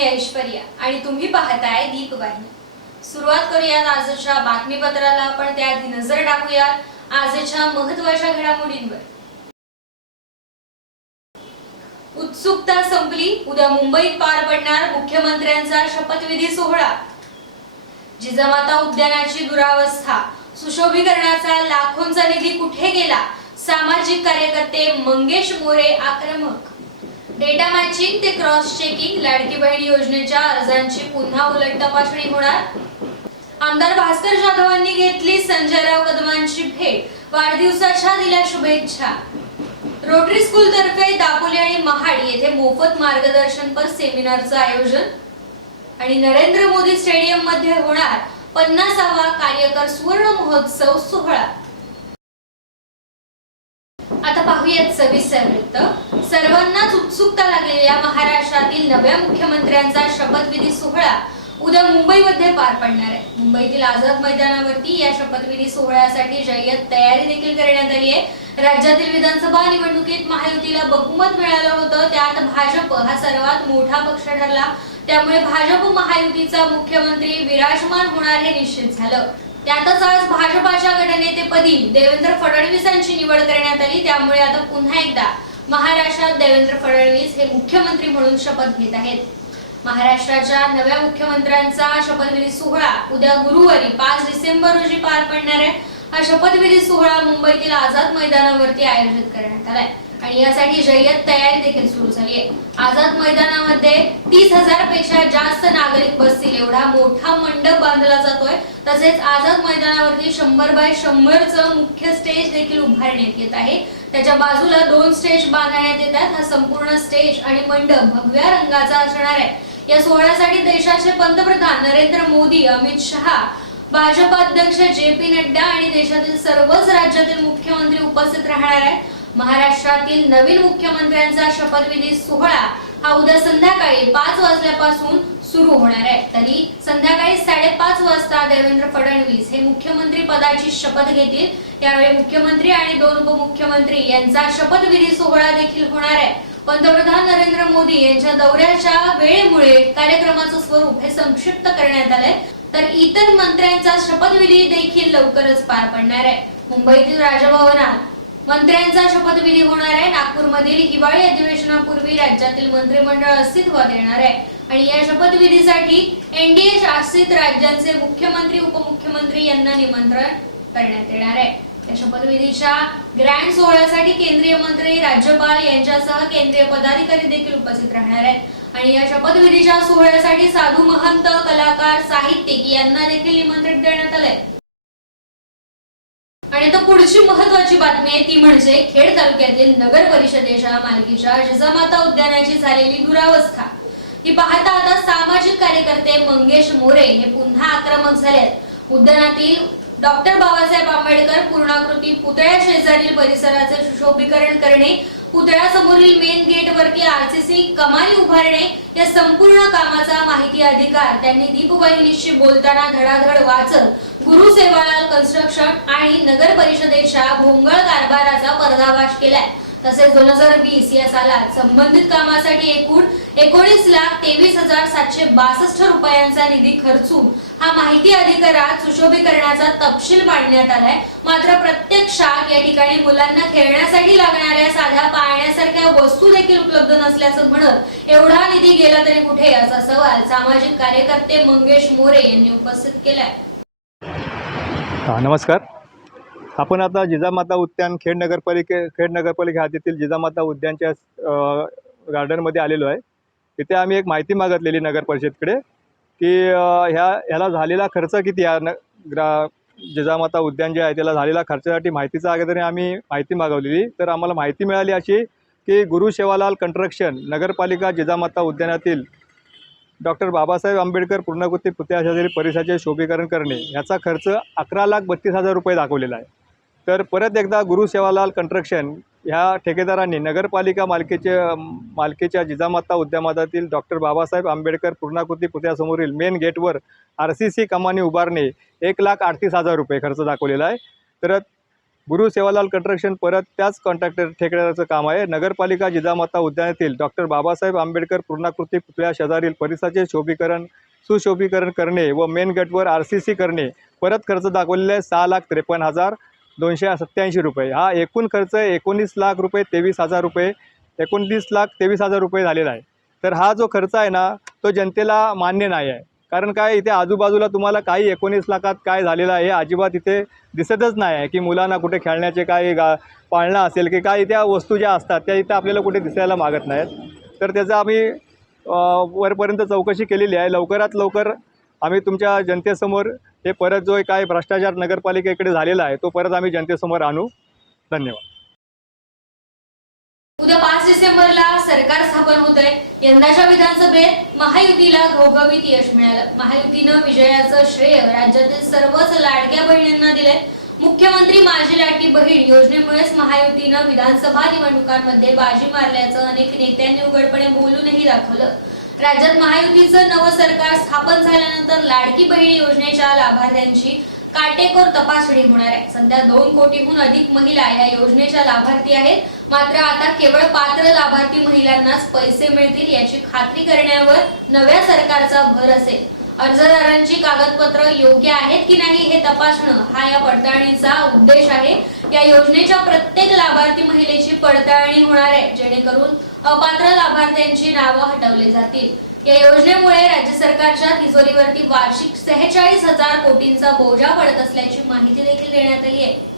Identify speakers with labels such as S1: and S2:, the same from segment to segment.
S1: मी ऐश्वर्या आणि तुम्ही पाहताय दीप वाहिनी सुरुवात करूयात आजच्या बातमीपत्राला. आपण त्याआधी नजर टाकूयात आजच्या महत्त्वाच्या घडामोडींवर. उत्सुकता संपली. उद्या मुंबईत पार पडणार मुख्यमंत्र्यांचा शपथविधी सोहळा. जिजामाता उद्यानाची दुरावस्था. सुशोभीकरणाचा लाखोंचा निधी कुठे गेला? सामाजिक कार्यकर्ते मंगेश मोरे आक्रमक. डेटा मॅचिंग ते क्रॉस चेकिंग लाडकी बहीण योजनेच्या अर्जांची पुन्हा उलट तपासणी होणार. आमदार भास्कर जाधवांनी घेतली संजयराव कदमांची भेट. वाढदिवसाच्या दिल्या शुभेच्छा. रोटरी स्कूल तर्फे दापोली आणि महाड येथे मोफत मार्गदर्शनपर सेमिनारचं आयोजन. आणि नरेंद्र मोदी स्टेडियममध्ये होणार पन्नासावा कार्यकर सुवर्ण महोत्सव सोहळा. आता पाहूयात सविस्तर वृत्त. सर्वांनाच उत्सुकता लागलेल्या महाराष्ट्रातील नव्या मुख्यमंत्र्यांचा शपथविधी सोहळा उद्या मुंबईमध्ये पार पडणार आहे. मुंबईतील आझाद मैदानावरती या शपथविधी सोहळ्यासाठी जय्यत तयारी देखील करण्यात आली आहे. राज्यातील विधानसभा निवडणुकीत महायुतीला बहुमत मिळालं होतं. त्यात भाजप हा सर्वात मोठा पक्ष ठरला. त्यामुळे भाजप महायुतीचा मुख्यमंत्री विराजमान होणार हे निश्चित झालं. त्यातच आज भाजपाच्या गटनेतेपदी देवेंद्र फडणवीस यांची निवड करण्यात आली. त्यामुळे आता पुन्हा एकदा महाराष्ट्रात देवेंद्र फडणवीस हे मुख्यमंत्री म्हणून शपथ घेत आहेत. महाराष्ट्राच्या नव्या मुख्यमंत्र्यांचा शपथविधी सोहळा उद्या गुरुवारी पाच डिसेंबर रोजी पार पडणार आहे. हा शपथविधी सोहळा मुंबईतील आझाद मैदानावरती आयोजित करण्यात आलाय. आणि यासाठी जय्यत तयारी देखील सुरू झाली आहे. आझाद मैदानामध्ये तीस हजारपेक्षा जास्त नागरिक बसतील. एवढा मोठा मंडप बांधला जातोय. तसेच आझाद मैदानावरती शंभर बाय शंभरचं मुख्य स्टेज देखील उभारण्यात येत आहे. त्याच्या बाजूला दोन स्टेज बांधण्यात येतात हा संपूर्ण स्टेज आणि मंडप भगव्या रंगाचा असणार आहे. या सोहळ्यासाठी देशाचे पंतप्रधान नरेंद्र मोदी अमित शहा भाजप अध्यक्ष जे पी नड्डा आणि देशातील सर्वच राज्यातील मुख्यमंत्री उपस्थित राहणार आहेत. महाराष्ट्रातील नवीन मुख्यमंत्र्यांचा शपथविधी सोहळा हा उद्या संध्याकाळी पाच वाजल्यापासून सुरू होणार आहे. तरी संध्याकाळी साडेपाच वाजता देवेंद्र फडणवीस हे मुख्यमंत्री पदाची शपथ घेतील. यावेळी मुख्यमंत्री आणि दोन उपमुख्यमंत्री यांचा शपथविधी सोहळा देखील होणार आहे. पंतप्रधान नरेंद्र मोदी यांच्या दौऱ्याच्या वेळेमुळे कार्यक्रमाचं स्वरूप हे संक्षिप्त करण्यात आलंय. तर इतर मंत्र्यांचा शपथविधी देखील लवकरच पार पडणार आहे. मुंबईतील राजभवनात मंत्र्यांचा शपथविधी होणार आहे. नागपूरमधील हिवाळी अधिवेशनापूर्वी राज्यातील मंत्रिमंडळ अस्तित्वात येणार आहे. आणि या शपथविधीसाठी एनडीए शासित राज्यांचे मुख्यमंत्री उपमुख्यमंत्री यांना निमंत्रण करण्यात येणार आहे. या शपथविधीच्या ग्रँड सोहळ्यासाठी केंद्रीय मंत्री राज्यपाल यांच्यासह केंद्रीय पदाधिकारी देखील उपस्थित राहणार आहेत. आणि या शपथविधीच्या सोहळ्यासाठी साधू महंत कलाकार साहित्यिक यांना देखील निमंत्रित देण्यात आलंय. आणि आता पुढची महत्वाची बातमी आहे ती म्हणजे खेड तालुक्यातील नगर परिषदेच्या मालकीच्या जिजामाता उद्यानाची झालेली दुरावस्था. ही पाहता आता सामाजिक कार्यकर्ते मंगेश मोरे हे पुन्हा आक्रमक झाले उद्यानातील डॉक्टर बाबासाहेब आंबेडकर पूर्णाकृती पुतळ्या शेजारील परिसराचे सुशोभीकरण करणे पुतळ्यासमोरील मेन गेट वरती आरसीसी कमानी उभारणे या संपूर्ण कामाचा माहिती अधिकार त्यांनी दीपवाहिनीशी बोलताना धडाधड वाचत गुरु सेवालाल कन्स्ट्रक्शन आणि नगर परिषदेच्या भोंगळ कारभाराचा पर्दाफाश केलाय. तसेच दोन हजार वीस या सालात संबंधित कामासाठी एकूण एकोणीस लाख तेवीस हजार सातशे बासष्ट रुपयांचा निधी खर्चून हा माहिती अधिकारात सुशोभीकरणाचा तपशील मांडण्यात आलाय. मात्र प्रत्यक्षात या ठिकाणी मुलांना खेळण्यासाठी लागणाऱ्या साध्या पाळण्यासारख्या वस्तू देखील उपलब्ध नसल्याचं म्हणत एवढा निधी गेला तरी कुठे असा सवाल सामाजिक कार्यकर्ते मंगेश मोरे यांनी उपस्थित केलाय.
S2: नमस्कार. आपण आता जिजामाता उद्यान खेड नगरपालिके खेड नगरपालिका हद्दीतील जिजामाता उद्यानच्या गार्डनमध्ये आलेलो आहे. तिथे आम्ही एक माहिती मागितलेली नगर परिषदकडे की ह्या ह्याला झालेला खर्च किती आहे? न ग्रा जिजामाता उद्यान जे आहे त्याला झालेला खर्चासाठी माहितीचा अगोदर आम्ही माहिती मागवलेली. तर आम्हाला माहिती मिळाली अशी की गुरु सेवालाल कंस्ट्रक्शन नगरपालिका जिजामाता उद्यानातील डॉक्टर बाबासाहेब आंबेडकर पूर्णकृती पुतळ्या शेजारी परिसराचे शोभीकरण करणे ह्याचा खर्च अकरा लाख बत्तीस हजार रुपये दाखवलेला आहे. तर परत एकदा गुरु सेवालाल कंस्ट्रक्शन ह्या ठेकेदारांनी नगरपालिका मालकीचे मालकीच्या जिजामाता उद्यामातातील डॉक्टर बाबासाहेब आंबेडकर पूर्णाकृती पुतळ्यासमोरील मेन गेटवर आर सी सी कमानी उभारणे एक लाख अडतीस हजार रुपये खर्च दाखवलेला आहे. तर गुरु सेवालाल कंस्ट्रक्शन परत त्याच कॉन्ट्रॅक्टर ठेकेदाराचं काम आहे. नगरपालिका जिजामाता उद्यानातील डॉक्टर बाबासाहेब आंबेडकर पूर्णाकृती पुतळ्या शेजारील परिसराचे शोभीकरण सुशोभीकरण करणे व मेन गेटवर आर सी सी करणे परत खर्च दाखवलेले आहे सहा लाख त्रेपन्न हजार. दोनशे सत्त्याऐंशी रुपये. हा एकूण खर्च एकोणीस लाख रुपये तेवीस हजार रुपये. एकोणतीस लाख तेवीस हजार रुपये झालेला आहे. तर हा जो खर्च आहे ना तो जनतेला मान्य नाही आहे. कारण काय इथे आजूबाजूला तुम्हाला काही एकोणीस लाखात काय झालेलं आहे हे अजिबात इथे दिसतच नाही आहे. की मुलांना कुठे खेळण्याचे काय गा पाळणं असेल की काय त्या वस्तू ज्या असतात त्या इथं आपल्याला कुठे दिसायला मागत नाहीत. तर त्याचं आम्ही वरपर्यंत चौकशी केलेली आहे. लवकरात लवकर आम्ही तुमच्या जनतेसमोर हे परत जो काय भ्रष्टाचार नगरपालिकेकडे झालेला आहे तो परत आम्ही जनतेसमोर आणू. धन्यवाद.
S1: उद्या पाच डिसेंबरला सरकार स्थापन होत आहे यंदाच्या विधानसभेत महायुतीला घोघवीत यश मिळालं. महायुतीनं विजयाचं श्रेय राज्यातील सर्वच लाडक्या बहिणींना दिले मुख्यमंत्री माझी लाडकी बहीण योजनेमुळेच महायुतीनं विधानसभा निवडणुकांमध्ये बाजी मारल्याचं अनेक नेत्यांनी उघडपणे बोलूनही दाखवलं. राज्यात महायुतीचं नवं सरकार स्थापन झाल्यानंतर लाडकी बहीण योजनेच्या लाभार्थ्यांची काटेकोर तपासणी होणार आहे. सध्या दोन कोटीहून अधिक महिला या योजनेच्या लाभार्थी आहेत. मात्र आता केवळ पात्र लाभार्थी महिलांनाच पैसे मिळतील याची खात्री करण्यावर नव्या सरकारचा भर असेल. अर्जदारांची कागदपत्र योग्य आहेत की नाही हे तपासणं हा या पडताळणीचा उद्देश आहे. या योजनेच्या प्रत्येक लाभार्थी महिलेची पडताळणी होणार आहे. जेणेकरून अपात्र लाभार्थ्यांची नावं हटवले जातील. या योजनेमुळे राज्य सरकारच्या तिजोरीवरती वार्षिक सेहेचाळीस हजार कोटींचा बोजा पडत असल्याची माहिती देखील देण्यात आली आहे.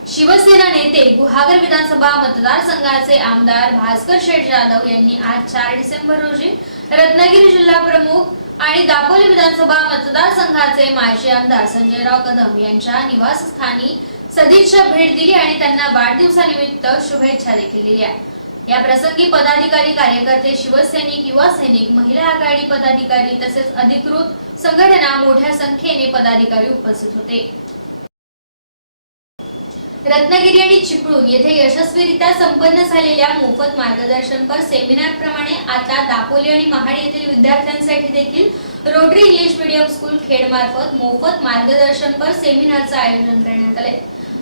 S1: शिवसेना नेते गुहागर विधानसभा मतदारसंघाचे आमदार भास्कर शेठ जाधव यांनी आज चार डिसेंबर रोजी रत्नागिरी जिल्हा प्रमुख आणि दापोली विधानसभा मतदारसंघाचे माजी आमदार संजयराव कदम यांच्या निवासस्थानी सदिच्छा भेट दिली आणि त्यांना वाढदिवसानिमित्त शुभेच्छा देखील दिल्या या प्रसंगी पदाधिकारी कार्यकर्ते शिवसैनिक युवा सैनिक महिला आघाडी पदाधिकारी तसेच अधिकृत संघटना मोठ्या संख्येने पदाधिकारी उपस्थित होते. रत्नागिरी आणि चिपळूण येथे यशस्वीरित्या संपन्न झालेल्या मोफत मार्गदर्शनपर सेमिनार प्रमाणे आता दापोली आणि महाड येथील विद्यार्थ्यांसाठी देखील Rotary English medium school Khed मार्फत मोफत मार्गदर्शनपर सेमिनारचं आयोजन करण्यात आले.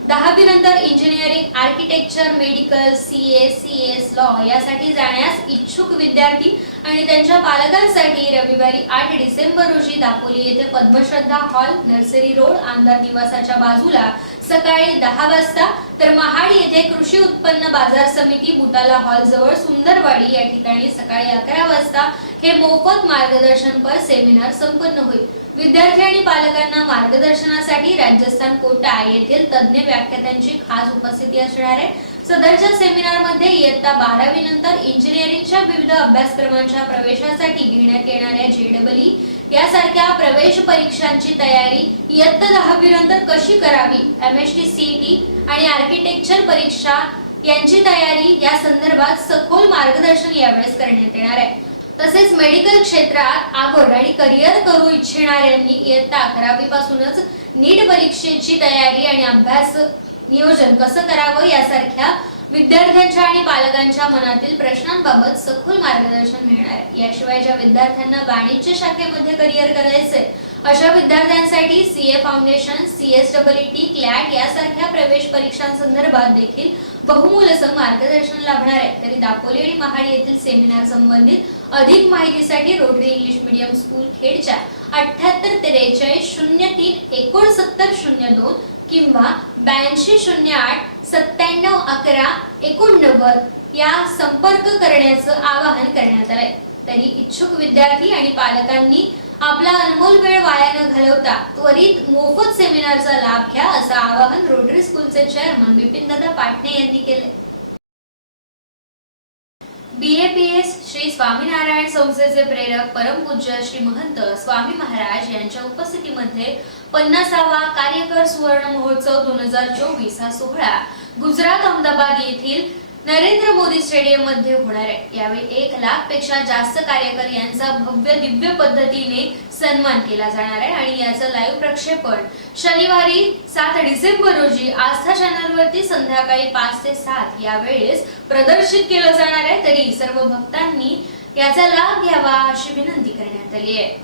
S1: दहावी नंतर engineering architecture medical C S C S law यासाठी जाण्यास इच्छुक विद्यार्थी आणि त्यांच्या पालकांसाठी रविवारी आठ डिसेंबर रोजी दापोली येथे पद्मश्रद्धा हॉल नर्सरी रोड आमदार निवासाच्या बाजूला सकाळी दहा वाजता तर महाड येथे कृषी उत्पन्न बाजार समिती बुटाला हॉल जवळ सुंदरवाडी या ठिकाणी सकाळी अकरा वाजता हे मोफत मार्गदर्शनपर सेमिनार संपन्न होईल. विद्यार्थी आणि पालकांना मार्गदर्शनासाठी राजस्थान कोटा येथील तज्ज्ञ व्याख्यात्यांची खास उपस्थिती असणार आहे. सदरच्या सेमिनारमध्ये इयत्ता बारावी नंतर इंजिनिअरिंगच्या विविध अभ्यासक्रमांच्या प्रवेशासाठी घेण्यात येणाऱ्या जेडबली यासारख्या प्रवेश परीक्षांची तयारी इयत्ता दहावी नंतर कशी करावी एम एस टी सीईटी आणि आर्किटेक्चर परीक्षा यांची तयारी या संदर्भात सखोल मार्गदर्शन यावेळेस करण्यात येणार आहे. तसेच मेडिकल क्षेत्रात आवड आणि करिअर करू इच्छिणाऱ्यांनी इयत्ता अकरावी पासूनच नीट परीक्षेची तयारी आणि अभ्यास नियोजन कसं करावं यासारख्या विद्यार्थ्यांच्या आणि पालकांच्या मनातील प्रश्नांबाबत सखोल मार्गदर्शन मिळणार. आहे याशिवाय ज्या विद्यार्थ्यांना वाणिज्य शाखेमध्ये करिअर करायचंय अशा विद्यार्थ्यांसाठी C A foundation C S W T CLAT यासारख्या प्रवेश परीक्षांसंदर्भात देखील बहुमूलसं मार्गदर्शन लाभणार आहे तरी दापोली आणि महाड येथील सेमिनार संबंधित अधिक माहितीसाठी रोटरी इंग्लिश मीडियम स्कूल खेडच्या अठ्याहत्तर त्रेचाळीस शून्य तीन एकोणसत्तर शून्य दोन किंवा ब्याऐंशी शून्य आठ सत्त्याण्णव अकरा एकोणनव्वद या संपर्क करण्याचं आवाहन करण्यात आलंय. तरी इच्छुक विद्यार्थी आणि पालकांनी आपला अनमोल वेळ वाया न घालवता त्वरित मोफत सेमिनारचा लाभ घ्या असं आवाहन रोटरी स्कूलचे चेअरमन बिपिन दादा पाटणे यांनी केले बीएपीएस श्री स्वामीनारायण संस्थेचे प्रेरक परमपूज्य श्री महंत स्वामी महाराज यांच्या उपस्थितीमध्ये पन्नासावा कार्यकर सुवर्ण महोत्सव दोन हजार चोवीस हा सोहळा गुजरात अहमदाबाद येथील नरेंद्र मोदी स्टेडियममध्ये होणार आहे. यावेळी एक लाखपेक्षा जास्त कार्यकर यांचा भव्य दिव्य पद्धतीने सन्मान केला जाणार आहे आणि याचं लाईव्ह प्रक्षेपण शनिवारी सात डिसेंबर रोजी आस्था चॅनलवरती संध्याकाळी पाच ते सात या वेळेस प्रदर्शित केलं जाणार आहे. तरी सर्व भक्तांनी याचा लाभ घ्यावा अशी विनंती करण्यात आली आहे.